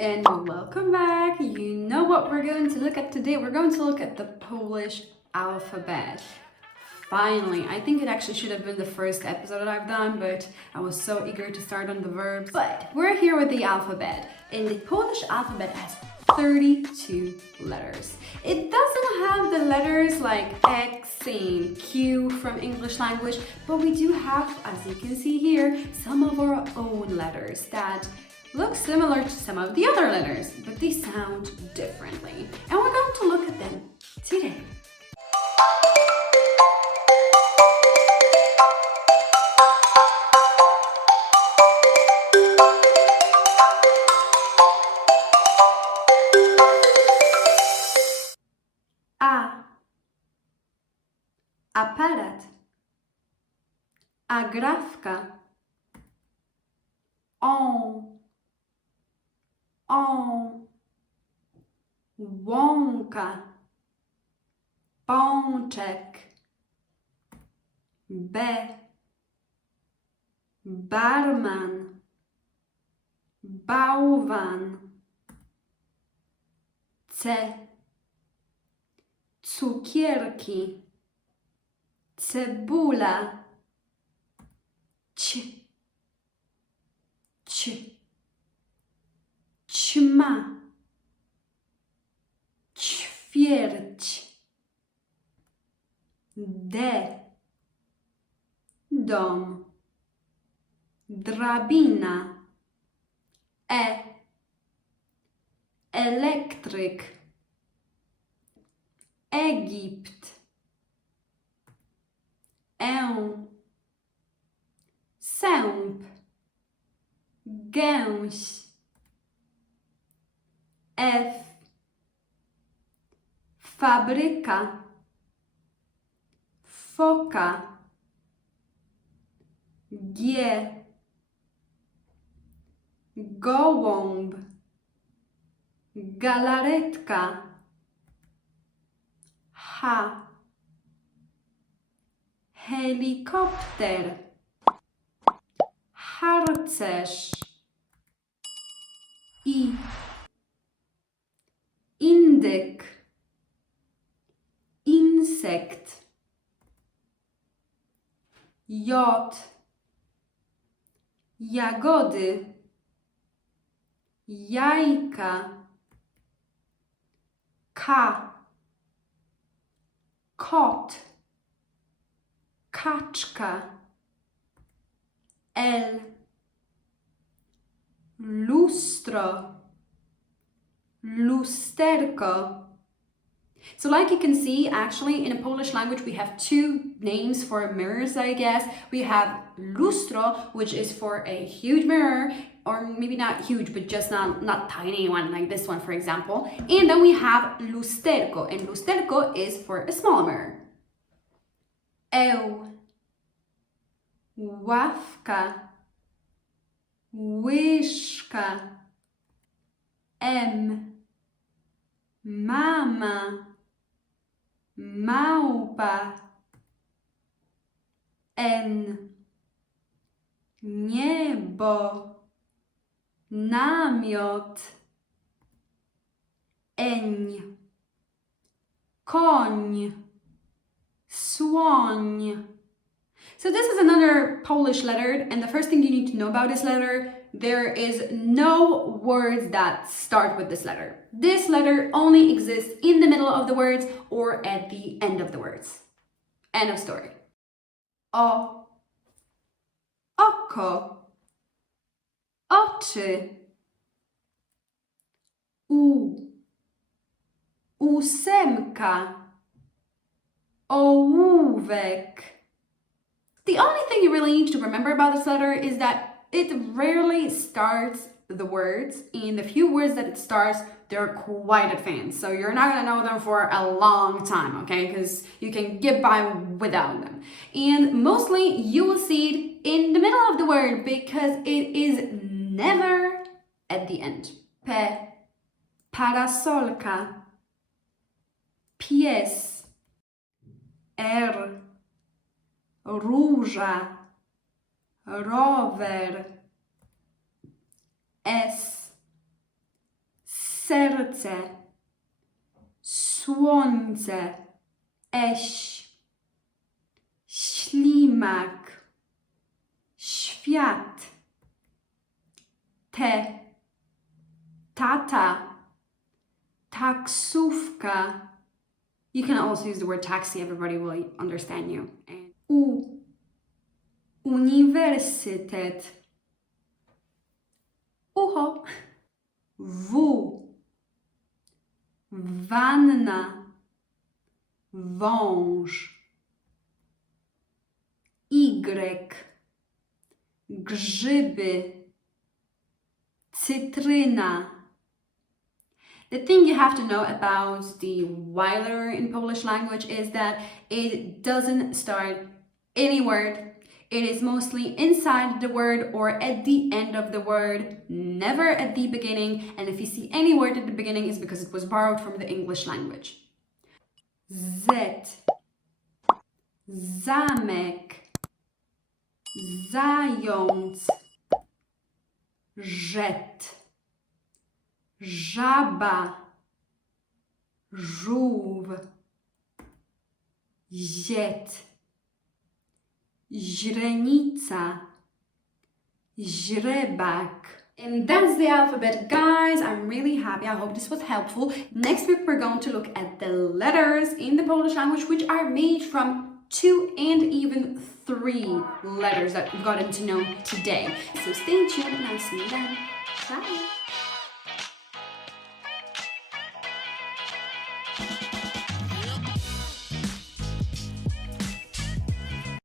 and welcome back. You know what we're going to look at today? We're going to look at the Polish alphabet. Finally, I think it actually should have been the first episode that I've done, but I was so eager to start on the verbs. But we're here with the alphabet, and the Polish alphabet has 32 letters. It doesn't have the letters like X and Q from English language, but we do have, as you can see here, some of our own letters that look similar to some of the other letters, but they sound differently. And we're going to look at them today. Aparat, agrafka, łąka, pączek, barman, bałwan, cukierki, cebula, ćma, ćwierć, dom, drabina, elektryk, Egipt, sęp, gęś, fabryka, foka, gołąb, galaretka, helikopter, harcerz, indyk, insekt, jagody, jajka, kot, kaczka, lustro, lusterko. So like you can see, actually in a Polish language we have two names for mirrors, I guess. We have lustro, which is for a huge mirror, or maybe not huge, but just not tiny one like this one, for example. And then we have lusterko, and lusterko is for a small mirror. Ławka, łyżka, mama, małpa, niebo, namiot, koń, słoń. So this is another Polish letter, and the first thing you need to know about this letter, there is no words that start with this letter. This letter only exists in the middle of the words or at the end of the words. End of story. Oko, oczy, ósemka, ołówek. The only thing you really need to remember about this letter is that it rarely starts the words, and the few words that it starts, they're quite advanced. So you're not going to know them for a long time, okay? Because you can get by without them. And mostly you will see it in the middle of the word because it is never at the end. Parasolka, pies, róża, rower, serce, słońce, eś, ślimak, świat, te, tata, taksówka. You can also use the word taxi, everybody will understand you. And uniwersytet, ucho, wanna, wąż, grzyby, cytryna. The thing you have to know about the whiler in Polish language is that it doesn't start any word. It is mostly inside the word or at the end of the word, never at the beginning. And if you see any word at the beginning, it's because it was borrowed from the English language. Zamek, zając, rzet, żaba, żółw, ziet, źrenica, źrebak. And that's the alphabet, guys. I'm really happy. I hope this was helpful. Next week, we're going to look at the letters in the Polish language, which are made from 2 and even 3 letters that we've gotten to know today. So stay tuned and I'll see you then. Bye.